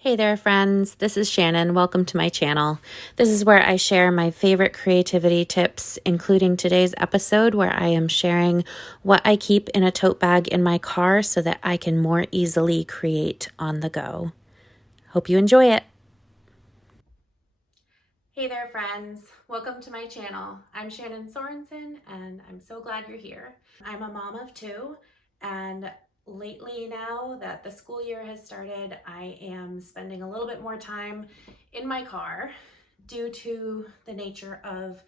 Hey there, friends. This is Shannon. Welcome to my channel. This is where I share my favorite creativity tips, including today's episode where I am sharing what I keep in a tote bag in my car so that I can more easily create on the go. Hope you enjoy it. Hey there, friends. Welcome to my channel. I'm Shannon Sorensen, and I'm so glad you're here. I'm a mom of two, and lately, now that the school year has started, I am spending a little bit more time in my car due to the nature of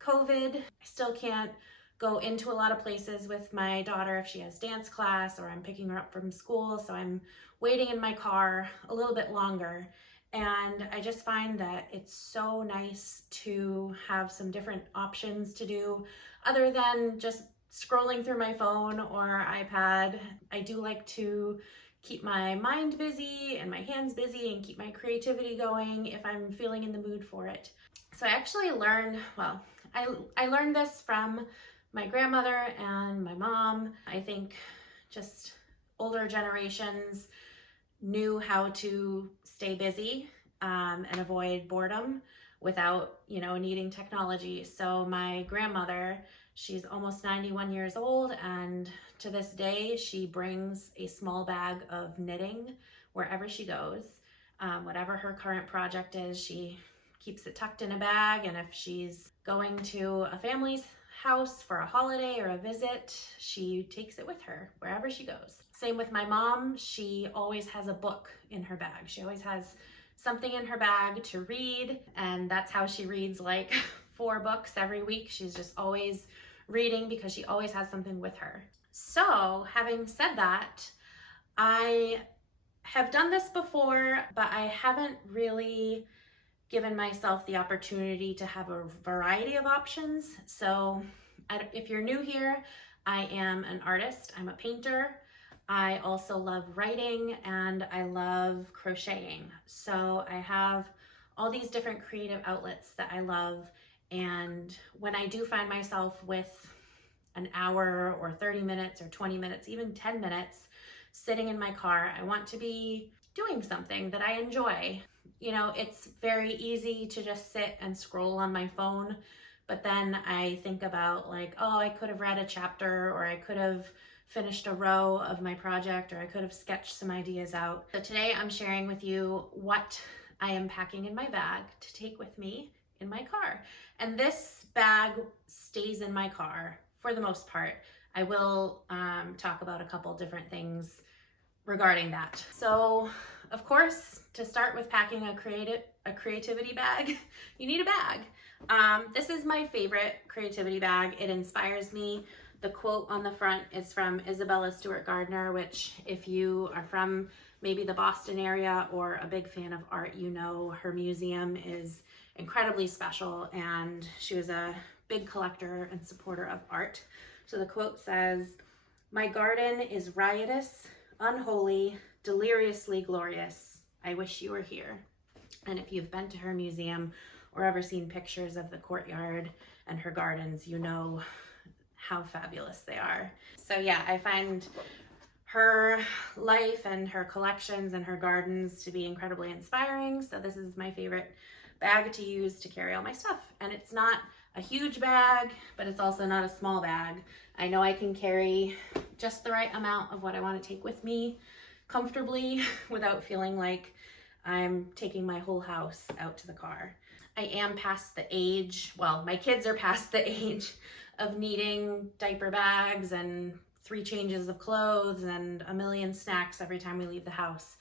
COVID. I still can't go into a lot of places with my daughter if she has dance class or I'm picking her up from school, so I'm waiting in my car a little bit longer. And I just find that it's so nice to have some different options to do other than just scrolling through my phone or iPad. I do like to keep my mind busy and my hands busy and keep my creativity going if I'm feeling in the mood for it. So I actually learned, I learned this from my grandmother and my mom. I think just older generations knew how to stay busy and avoid boredom without, needing technology. So my grandmother, she's almost 91 years old, and to this day, she brings a small bag of knitting wherever she goes. Whatever her current project is, she keeps it tucked in a bag, and if she's going to a family's house for a holiday or a visit, she takes it with her wherever she goes. Same with my mom. She always has a book in her bag. She always has something in her bag to read, and that's how she reads like 4 books every week. She's just always reading because she always has something with her. So having said that, I have done this before, but I haven't really given myself the opportunity to have a variety of options. So if you're new here, I am an artist. I'm a painter. I also love writing and I love crocheting. So I have all these different creative outlets that I love. And when I do find myself with an hour or 30 minutes or 20 minutes, even 10 minutes sitting in my car, I want to be doing something that I enjoy. It's very easy to just sit and scroll on my phone, but then I think about I could have read a chapter, or I could have finished a row of my project, or I could have sketched some ideas out. So today I'm sharing with you what I am packing in my bag to take with me in my car. And this bag stays in my car for the most part. I will talk about a couple different things regarding that. So, of course, to start with packing a creativity bag, you need a bag. This is my favorite creativity bag. It inspires me. The quote on the front is from Isabella Stewart Gardner, which if you are from maybe the Boston area or a big fan of art, her museum is incredibly special, and she was a big collector and supporter of art. So the quote says, "My garden is riotous, unholy, deliriously glorious. I wish you were here." And if you've been to her museum or ever seen pictures of the courtyard and her gardens, you know how fabulous they are. So yeah, I find her life and her collections and her gardens to be incredibly inspiring. So this is my favorite bag to use to carry all my stuff. And it's not a huge bag, but it's also not a small bag. I know I can carry just the right amount of what I want to take with me comfortably without feeling like I'm taking my whole house out to the car. I am past the age, my kids are past the age of needing diaper bags and 3 changes of clothes and a million snacks every time we leave the house.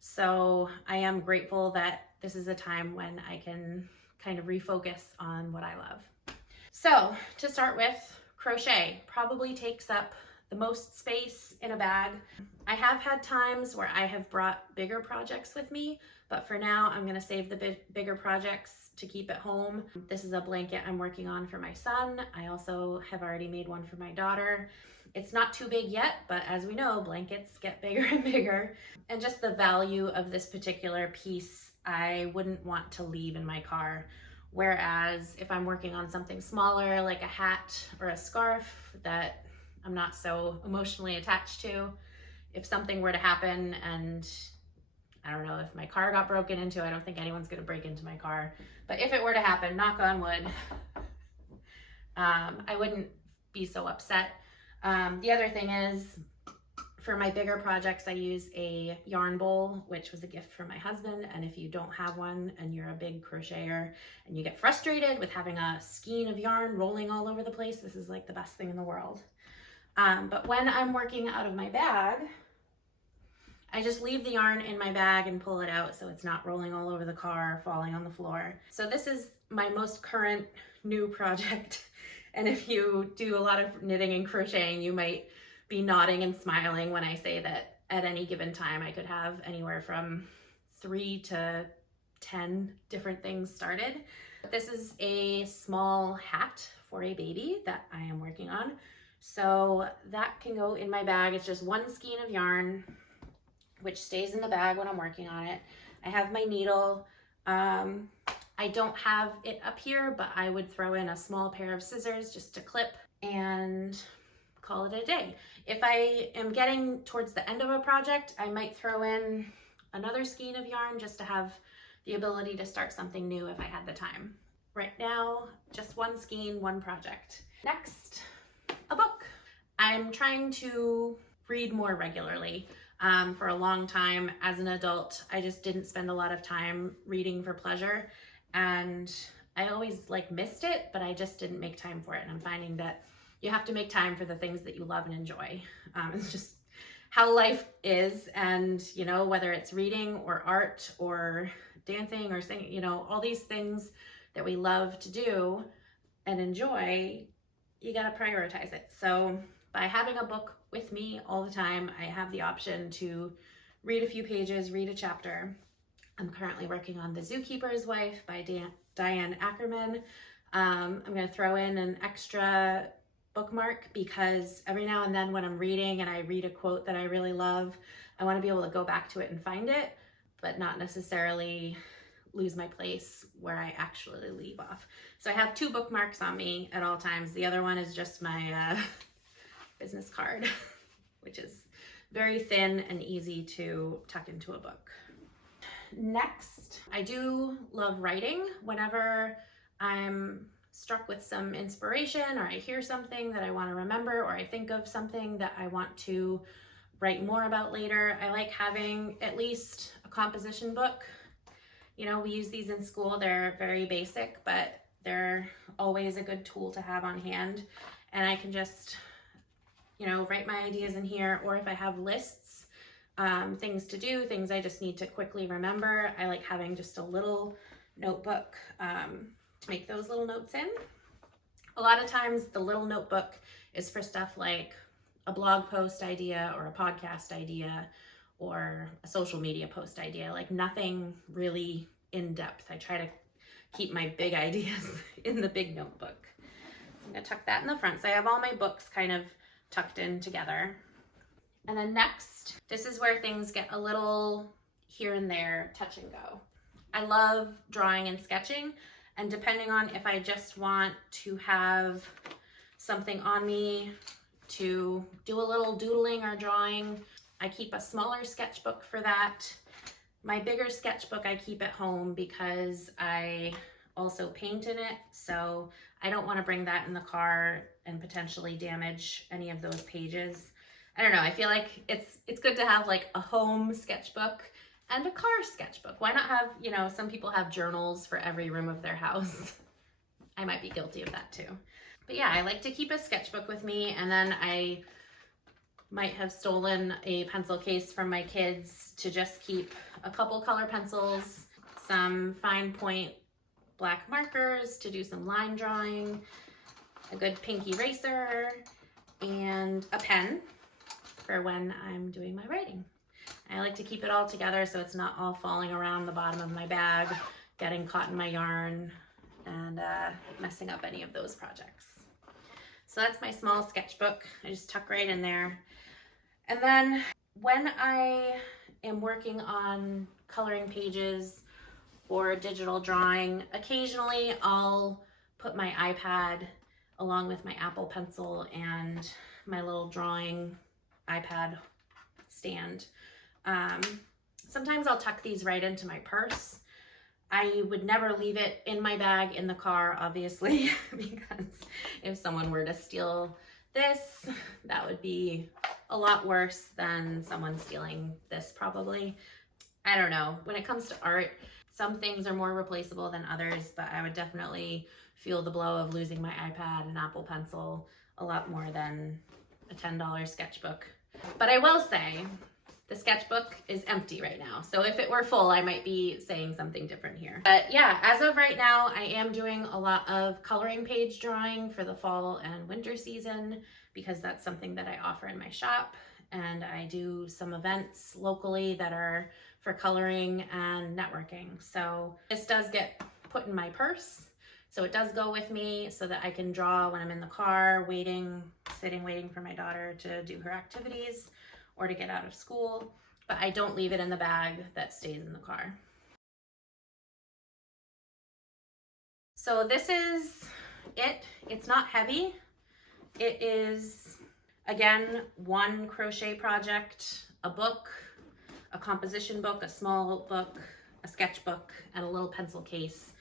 So I am grateful that this is a time when I can kind of refocus on what I love. So to start with, crochet probably takes up the most space in a bag. I have had times where I have brought bigger projects with me, but for now I'm gonna save the bigger projects to keep at home. This is a blanket I'm working on for my son. I also have already made one for my daughter. It's not too big yet, but as we know, blankets get bigger and bigger. And just the value of this particular piece, I wouldn't want to leave in my car. Whereas if I'm working on something smaller, like a hat or a scarf that I'm not so emotionally attached to, if something were to happen and I don't know if my car got broken into. I don't think anyone's gonna break into my car, but if it were to happen, knock on wood, I wouldn't be so upset. The other thing is, for my bigger projects, I use a yarn bowl, which was a gift from my husband. And if you don't have one and you're a big crocheter and you get frustrated with having a skein of yarn rolling all over the place, this is like the best thing in the world. But when I'm working out of my bag, I just leave the yarn in my bag and pull it out so it's not rolling all over the car, falling on the floor. So this is my most current new project. And if you do a lot of knitting and crocheting, you might be nodding and smiling when I say that at any given time I could have anywhere from 3 to 10 different things started. This is a small hat for a baby that I am working on. So that can go in my bag. It's just one skein of yarn, which stays in the bag when I'm working on it. I have my needle. I don't have it up here, but I would throw in a small pair of scissors just to clip and call it a day. If I am getting towards the end of a project, I might throw in another skein of yarn just to have the ability to start something new if I had the time. Right now, just one skein, one project. Next, a book. I'm trying to read more regularly. For a long time as an adult, I just didn't spend a lot of time reading for pleasure, and I always missed it, but I just didn't make time for it. And I'm finding that you have to make time for the things that you love and enjoy. It's just how life is. And, you know, whether it's reading or art or dancing or singing, you know, all these things that we love to do and enjoy, you got to prioritize it. So by having a book with me all the time, I have the option to read a few pages, read a chapter. I'm currently working on The Zookeeper's Wife by Diane Ackerman. I'm going to throw in an extra bookmark because every now and then when I'm reading and I read a quote that I really love, I want to be able to go back to it and find it, but not necessarily lose my place where I actually leave off. So I have 2 bookmarks on me at all times. The other one is just my business card, which is very thin and easy to tuck into a book. Next, I do love writing. Whenever I'm struck with some inspiration or I hear something that I want to remember or I think of something that I want to write more about later, I like having at least a composition book. You know, we use these in school. They're very basic, but they're always a good tool to have on hand. And I can just, you know, write my ideas in here, or if I have lists, things to do, things I just need to quickly remember, I like having just a little notebook to make those little notes in. A lot of times the little notebook is for stuff like a blog post idea or a podcast idea or a social media post idea, like nothing really in depth. I try to keep my big ideas in the big notebook. I'm gonna tuck that in the front. So I have all my books kind of tucked in together. And then next, this is where things get a little here and there, touch and go. I love drawing and sketching, and depending on if I just want to have something on me to do a little doodling or drawing, I keep a smaller sketchbook for that. My bigger sketchbook I keep at home because I also paint in it, so I don't want to bring that in the car and potentially damage any of those pages. I don't know, I feel like it's good to have like a home sketchbook and a car sketchbook. Why not have, you know, some people have journals for every room of their house. I might be guilty of that too. But yeah, I like to keep a sketchbook with me, and then I might have stolen a pencil case from my kids to just keep a couple color pencils, some fine point black markers to do some line drawing, a good pink eraser, and a pen for when I'm doing my writing. I like to keep it all together so it's not all falling around the bottom of my bag, getting caught in my yarn, and messing up any of those projects. So that's my small sketchbook. I just tuck right in there. And then when I am working on coloring pages or digital drawing, occasionally I'll put my iPad along with my Apple Pencil and my little drawing iPad stand. Sometimes I'll tuck these right into my purse. I would never leave it in my bag in the car, obviously, because if someone were to steal this, that would be a lot worse than someone stealing this probably. I don't know. When it comes to art, some things are more replaceable than others, but I would definitely feel the blow of losing my iPad and Apple Pencil a lot more than a $10 sketchbook. But I will say, the sketchbook is empty right now. So if it were full, I might be saying something different here. But yeah, as of right now, I am doing a lot of coloring page drawing for the fall and winter season because that's something that I offer in my shop. And I do some events locally that are for coloring and networking. So this does get put in my purse. So it does go with me so that I can draw when I'm in the car, waiting for my daughter to do her activities or to get out of school, but I don't leave it in the bag that stays in the car. So this is it. It's not heavy. It is, again, one crochet project, a book, a composition book, a small book, a sketchbook, and a little pencil case.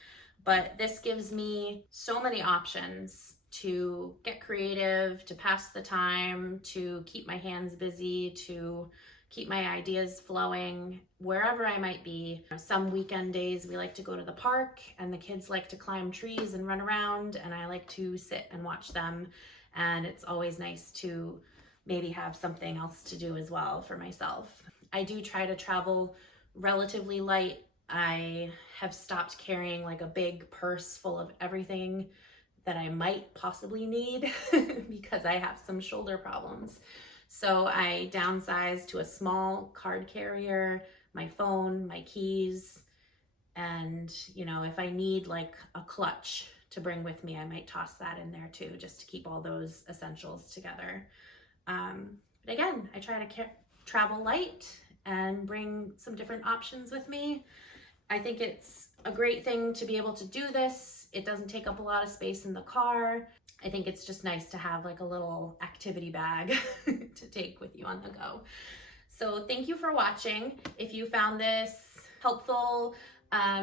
But this gives me so many options to get creative, to pass the time, to keep my hands busy, to keep my ideas flowing wherever I might be. Some weekend days we like to go to the park and the kids like to climb trees and run around, and I like to sit and watch them. And it's always nice to maybe have something else to do as well for myself. I do try to travel relatively light. I have stopped carrying like a big purse full of everything that I might possibly need because I have some shoulder problems. So I downsized to a small card carrier, my phone, my keys, and you know, if I need like a clutch to bring with me, I might toss that in there too, just to keep all those essentials together. But again, I try to travel light and bring some different options with me. I think it's a great thing to be able to do this. It doesn't take up a lot of space in the car. I think it's just nice to have like a little activity bag to take with you on the go. So thank you for watching. If you found this helpful,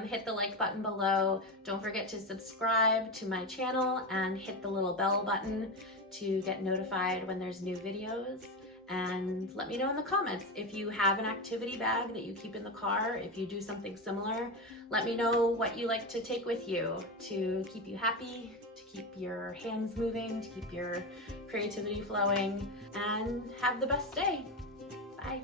hit the like button below. Don't forget to subscribe to my channel and hit the little bell button to get notified when there's new videos. And let me know in the comments if you have an activity bag that you keep in the car. If you do something similar, let me know what you like to take with you to keep you happy, to keep your hands moving, to keep your creativity flowing, and have the best day. Bye.